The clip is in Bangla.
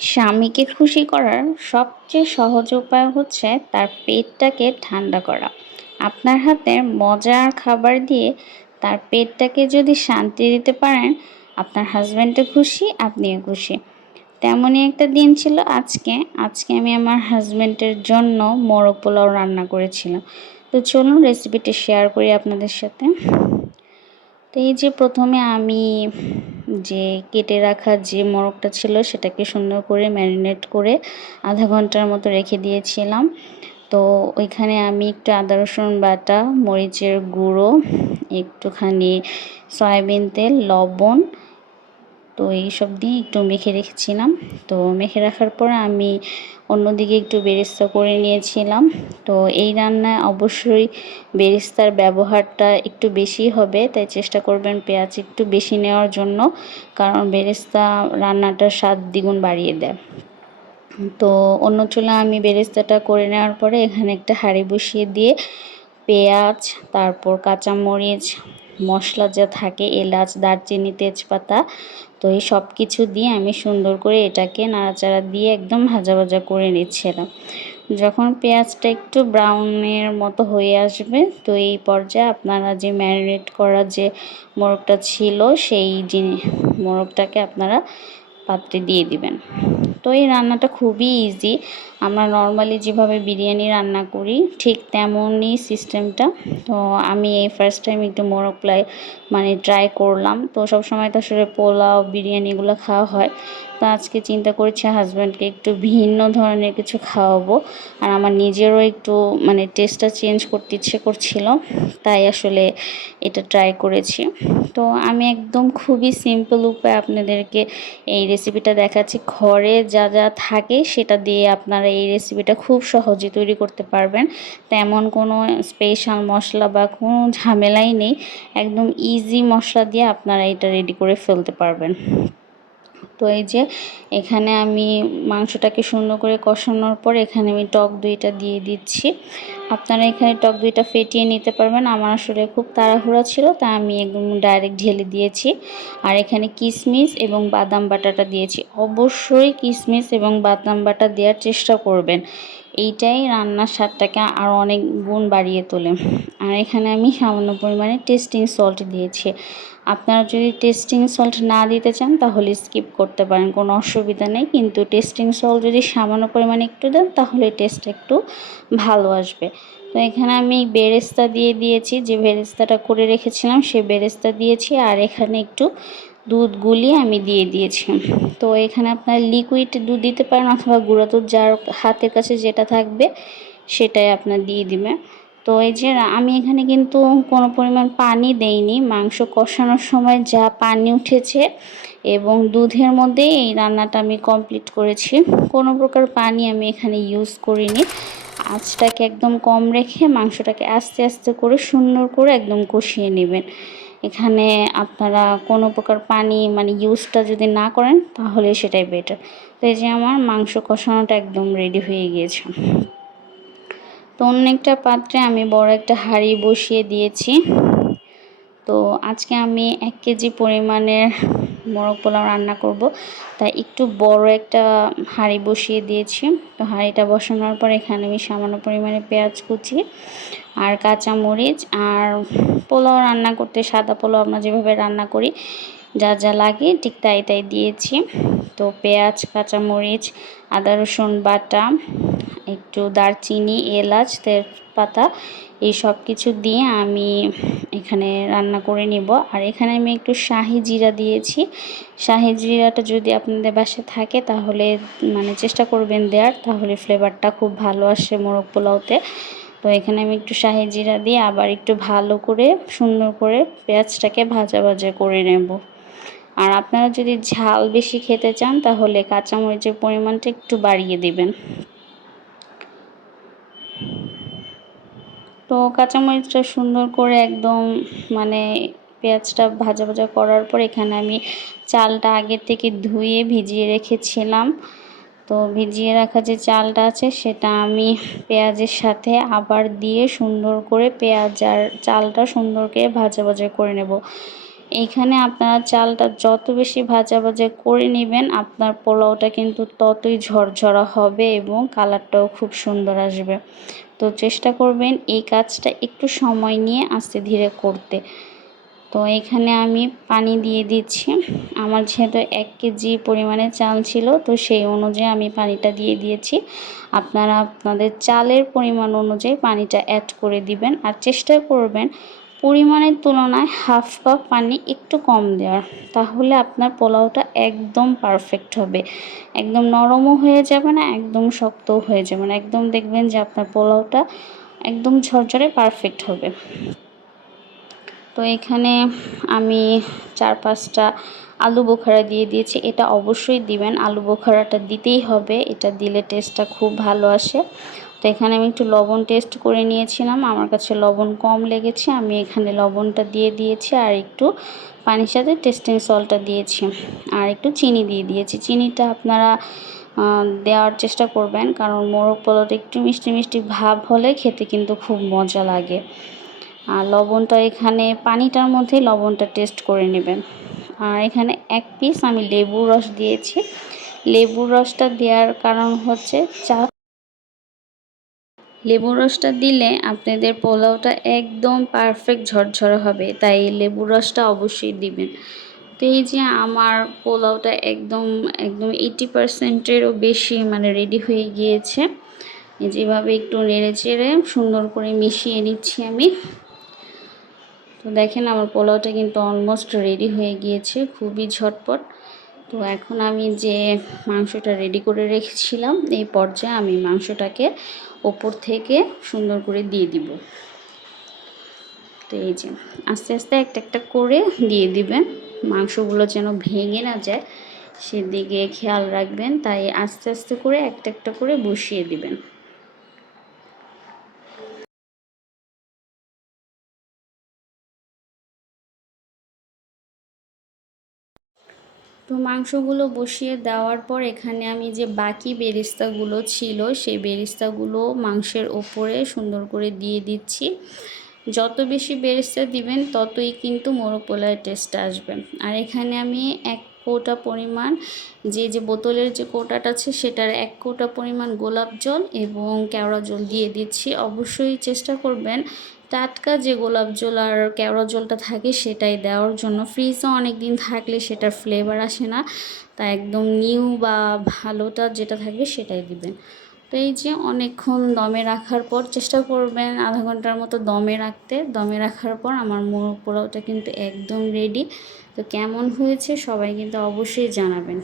স্বামীকে খুশি করার সবচেয়ে সহজ উপায় হচ্ছে তার পেটটাকে ঠান্ডা করা। আপনার হাতের মজার খাবার দিয়ে তার পেটটাকে যদি শান্তি দিতে পারেন, আপনার হাজব্যান্ডও খুশি, আপনিও খুশি। তেমনই একটা দিন ছিল আজকে। আজকে আমি আমার হাজব্যান্ডের জন্য মোরগ পোলাও রান্না করেছিলাম। তো চলুন রেসিপিটি শেয়ার করি আপনাদের সাথে। তো এই যে প্রথমে আমি যে কেটে রাখা যে মোরগটা ছিল সেটাকে সুন্দর করে ম্যারিনেট করে আধা ঘন্টার মতো রেখে দিয়েছিলাম। তো ওইখানে আমি একটু আদা রসুন বাটা, মরিচের গুঁড়ো, একটুখানি সয়াবিন তেল, লবণ, তো এইসব দিয়ে একটু মেখে রেখেছিলাম। তো মেখে রাখার পর আমি অন্যদিকে একটু বেরেস্তা করে নিয়েছিলাম। তো এই রান্নায় অবশ্যই বেরেস্তার ব্যবহারটা একটু বেশি হবে, তাই চেষ্টা করবেন পেঁয়াজ একটু বেশি নেওয়ার জন্য, কারণ বেরেস্তা রান্নাটার স্বাদ দ্বিগুণ বাড়িয়ে দেয়। তো অন্য চুলায় আমি বেরেস্তাটা করে নেওয়ার পরে এখানে একটা হাঁড়ি বসিয়ে দিয়ে পেঁয়াজ, তারপর কাঁচামরিচ, মশলা যা থাকে এলাচ, দারচিনি, তেজপাতা, তো এই সব কিছু দিয়ে আমি সুন্দর করে এটাকে নাড়াচাড়া দিয়ে একদম ভাজা ভাজা করে নিচ্ছিলাম। যখন পেঁয়াজটা একটু ব্রাউনের মতো হয়ে আসবে, তো এই পর্যায়ে আপনারা যে ম্যারিনেট করা যে মোরগটা ছিল সেই মোরগটাকে আপনারা পাত্রে দিয়ে দিবেন। তো এই রান্নাটা খুবই ইজি। আমরা নর্মালি যেভাবে বিরিয়ানি রান্না করি ঠিক তেমনই সিস্টেমটা। তো আমি এই ফার্স্ট টাইম একটু মোরগ পোলাও ট্রাই করলাম। তো সবসময় তো আসলে পোলাও বিরিয়ানি এগুলো খাওয়া হয়, তো আজকে চিন্তা করেছি হাজব্যান্ডকে একটু ভিন্ন ধরনের কিছু খাওয়াবো, আর আমার নিজেরও একটু টেস্টটা চেঞ্জ করতে ইচ্ছে করছিল, তাই আসলে এটা ট্রাই করেছি। তো আমি একদম খুবই সিম্পল উপায়ে আপনাদেরকে এই রেসিপিটা দেখাচ্ছি। ঘরে যা যা থাকে সেটা দিয়ে আপনারা এই রেসিপিটা খুব সহজে তৈরি করতে পারবেন। তেমন কোনো স্পেশাল মশলা বা কোনো ঝামেলাই নেই, একদম ইজি মশলা দিয়ে আপনারা এটা রেডি করে ফেলতে পারবেন। তো এই যে এখানে আমি মাংসটাকে সুন্দর করে কষানোর পর এখানে আমি টক দইটা দিয়ে দিচ্ছি। আপনারা এখানে টক দইটা ফেটিয়ে নিতে পারবেন। আমার আসলে খুব তাড়াহুড়া ছিল, তাই আমি একদম ডাইরেক্ট ঢেলে দিয়েছি। আর এখানে কিশমিশ এবং বাদাম বাটাটা দিয়েছি। অবশ্যই কিশমিশ এবং বাদাম বাটা দেওয়ার চেষ্টা করবেন, এইটাই রান্নার স্বাদটাকে আরও অনেক গুণ বাড়িয়ে তোলে। আর এখানে আমি সামান্য পরিমাণে টেস্টিং সল্ট দিয়েছি। আপনারা যদি টেস্টিং সল্ট না দিতে চান তাহলে স্কিপ করতে পারেন, কোনো অসুবিধা নেই, কিন্তু টেস্টিং সল্ট যদি সামান্য পরিমাণে একটু দেন তাহলে টেস্টটা একটু ভালো আসবে। তো এখানে আমি বেরেস্তা দিয়ে দিয়েছি, যে বেরেস্তাটা করে রেখেছিলাম সে বেরেস্তা দিয়েছি, আর এখানে একটু দুধ গুলিয়ে আমি দিয়ে দিয়েছি। তো এখানে আপনার লিকুইড দুধ দিতে পারেন অথবা গুঁড়া দুধ, যার হাতের কাছে যেটা থাকবে সেটাই আপনার দিয়ে দিবে। তো এই যে আমি এখানে কিন্তু কোনো পরিমাণ পানি দেইনি, মাংস কষানোর সময় যা পানি উঠেছে এবং দুধের মধ্যেই এই রান্নাটা আমি কমপ্লিট করেছি। কোনো প্রকার পানি আমি এখানে ইউজ করিনি। আঁচটাকে একদম কম রেখে মাংসটাকে আস্তে আস্তে করে সুন্দর করে একদম কষিয়ে নেবেন। এখানে আপনারা কোনো প্রকার পানি ইউজটা যদি না করেন তাহলে সেটাই বেটার। তো এই যে আমার মাংস কষানোটা একদম রেডি হয়ে গিয়েছে। তো অন্য একটা পাত্রে আমি বড় একটা হাঁড়ি বসিয়ে দিয়েছি। তো আজকে আমি 1 কেজি পরিমাণের মোরগ পোলাও রান্না করব, তাই একটু বড় একটা হাঁড়ি বসিয়ে দিয়েছি। তো হাঁড়িটা বসানোর পর এখানে আমি সামান্য পরিমাণে পেঁয়াজ কুচি আর কাঁচামরিচ, আর পোলাও রান্না করতে সাদা পোলাও আমরা যেভাবে রান্না করি যা যা লাগে ঠিক তাই তাই দিয়েছি। তো পেঁয়াজ, কাঁচামরিচ, আদা রসুন বাটা, একটু দারচিনি, এলাচ, তেজপাতা, এই সব কিছু দিয়ে আমি এখানে রান্না করে নিব। আর এখানে আমি একটু শাহি জিরা দিয়েছি। শাহি জিরাটা যদি আপনাদের বাসায় থাকে তাহলে চেষ্টা করবেন দেওয়ার, তাহলে ফ্লেভারটা খুব ভালো আসে মোরগ পোলাওতে। তো এখানে আমি একটু শাহি জিরা দিয়ে আবার একটু ভালো করে সুন্দর করে পেঁয়াজটাকে ভাজা ভাজা করে নেব। আর আপনারা যদি ঝাল বেশি খেতে চান তাহলে কাঁচামরিচের পরিমাণটা একটু বাড়িয়ে দিবেন। তো কাঁচামরিচটা সুন্দর করে একদম পেঁয়াজটা ভাজা ভাজা করার পর এখানে আমি চালটা আগের থেকে ধুয়ে ভিজিয়ে রেখেছিলাম। তো ভিজিয়ে রাখা যে চালটা আছে সেটা আমি পেঁয়াজের সাথে আবার দিয়ে সুন্দর করে পেঁয়াজ আর চালটা সুন্দর করে ভাজা ভাজা করে নেব। এইখানে আপনারা চালটা যত বেশি ভাজা ভাজা করে নেবেন আপনার পোলাওটা কিন্তু ততই ঝরঝরা হবে এবং কালারটাও খুব সুন্দর আসবে। তো চেষ্টা করবেন এই কাজটা একটু সময় নিয়ে আস্তে ধীরে করতে। তো এখানে আমি পানি দিয়ে দিচ্ছি। আমার যেহেতু 1 কেজি পরিমাণে চাল ছিল, তো সেই অনুযায়ী আমি পানিটা দিয়ে দিয়েছি। আপনারা আপনাদের চালের পরিমাণ অনুযায়ী পানিটা অ্যাড করে দিবেন। আর চেষ্টা করবেন পরিমাণের তুলনায় হাফ কাপ পানি একটু কম দেওয়ার। তাহলে আপনার পোলাওটা একদম পারফেক্ট হবে। একদম নরমও হয়ে যাবে না, একদম শক্তও হয়ে যাবে না। একদম দেখবেন যে আপনার পোলাওটা একদম ঝরঝরে পারফেক্ট হবে। তো এখানে আমি 4-5টা আলু বোখারা দিয়ে দিয়েছি। এটা অবশ্যই দিবেন, আলু বোখারাটা দিতেই হবে, এটা দিলে টেস্টটা খুব ভালো আসে। তো এখানে আমি একটু লবণ টেস্ট করে নিয়েছিলাম, আমার কাছে লবণ কম লেগেছে, আমি এখানে লবণটা দিয়ে দিয়েছি আর একটু পানির সাথে টেস্টিং সল্টটা দিয়েছি আর একটু চিনি দিয়ে দিয়েছি। চিনিটা আপনারা দেওয়ার চেষ্টা করবেন, কারণ মোরগ পোলাওটা একটু মিষ্টি মিষ্টি ভাব হলে খেতে কিন্তু খুব মজা লাগে। আর লবণটা এখানে পানিটার মধ্যে লবণটা টেস্ট করে নেবেন। আর এখানে 1 পিস আমি লেবুর রস দিয়েছি। লেবুর রসটা দেওয়ার কারণ হচ্ছে লেবুর রসটা দিলে আপনাদের পোলাওটা একদম পারফেক্ট ঝরঝরে হবে, তাই লেবুর রসটা অবশ্যই দিবেন। তো এই যে আমার পোলাওটা একদম একদম 80%-এরও বেশি মানে রেডি হয়ে গিয়েছে। এই যেভাবে একটু নেড়ে চেড়ে সুন্দর করে মিশিয়ে নিচ্ছি আমি। তো দেখেন আমার পোলাওটা কিন্তু অলমোস্ট রেডি হয়ে গিয়েছে, খুবই ঝটপট। তো এখন আমি যে মাংসটা রেডি করে রেখেছিলাম, এই পর্যায়ে আমি মাংসটাকে ওপর থেকে সুন্দর করে দিয়ে দিব। তো এই যে আস্তে আস্তে একটা একটা করে দিয়ে দিবেন, মাংসগুলো যেন ভেঙে না যায় সেদিকে খেয়াল রাখবেন, তাই আস্তে আস্তে করে একটা একটা করে বসিয়ে দিবেন। তো মাংসগুলো বসিয়ে দেওয়ার পর এখানে আমি যে বাকি বেরেস্তাগুলো ছিল সেই বেরেস্তাগুলো মাংসের ওপরে সুন্দর করে দিয়ে দিচ্ছি। যত বেশি বেরেস্তা দিবেন ততই কিন্তু মোরগ পোলাওয়ের টেস্ট আসবে। আর এখানে আমি 1 কৌটা পরিমাণ যে বোতলের যে কৌটাটা আছে সেটার 1 কৌটা পরিমাণ গোলাপ জল এবং কেওড়া জল দিয়ে দিচ্ছি। অবশ্যই চেষ্টা করবেন টাটকা যে গোলাপ জল আর কেওড়া জলটা থাকে সেটাই দেওয়ার জন্য। ফ্রিজে অনেক দিন থাকলে সেটার ফ্লেভার আসে না, তাই একদম নিউ বা ভালোটা যেটা থাকবে সেটাই দিবেন। তো এই যে অনেকক্ষণ দমে রাখার পর চেষ্টা করবেন আধা ঘন্টার মতো দমে রাখতে। দমে রাখার পর আমার মোরগ পোলাওটা কিন্তু একদম রেডি। তো কেমন হয়েছে সবাই কিন্তু অবশ্যই জানাবেন।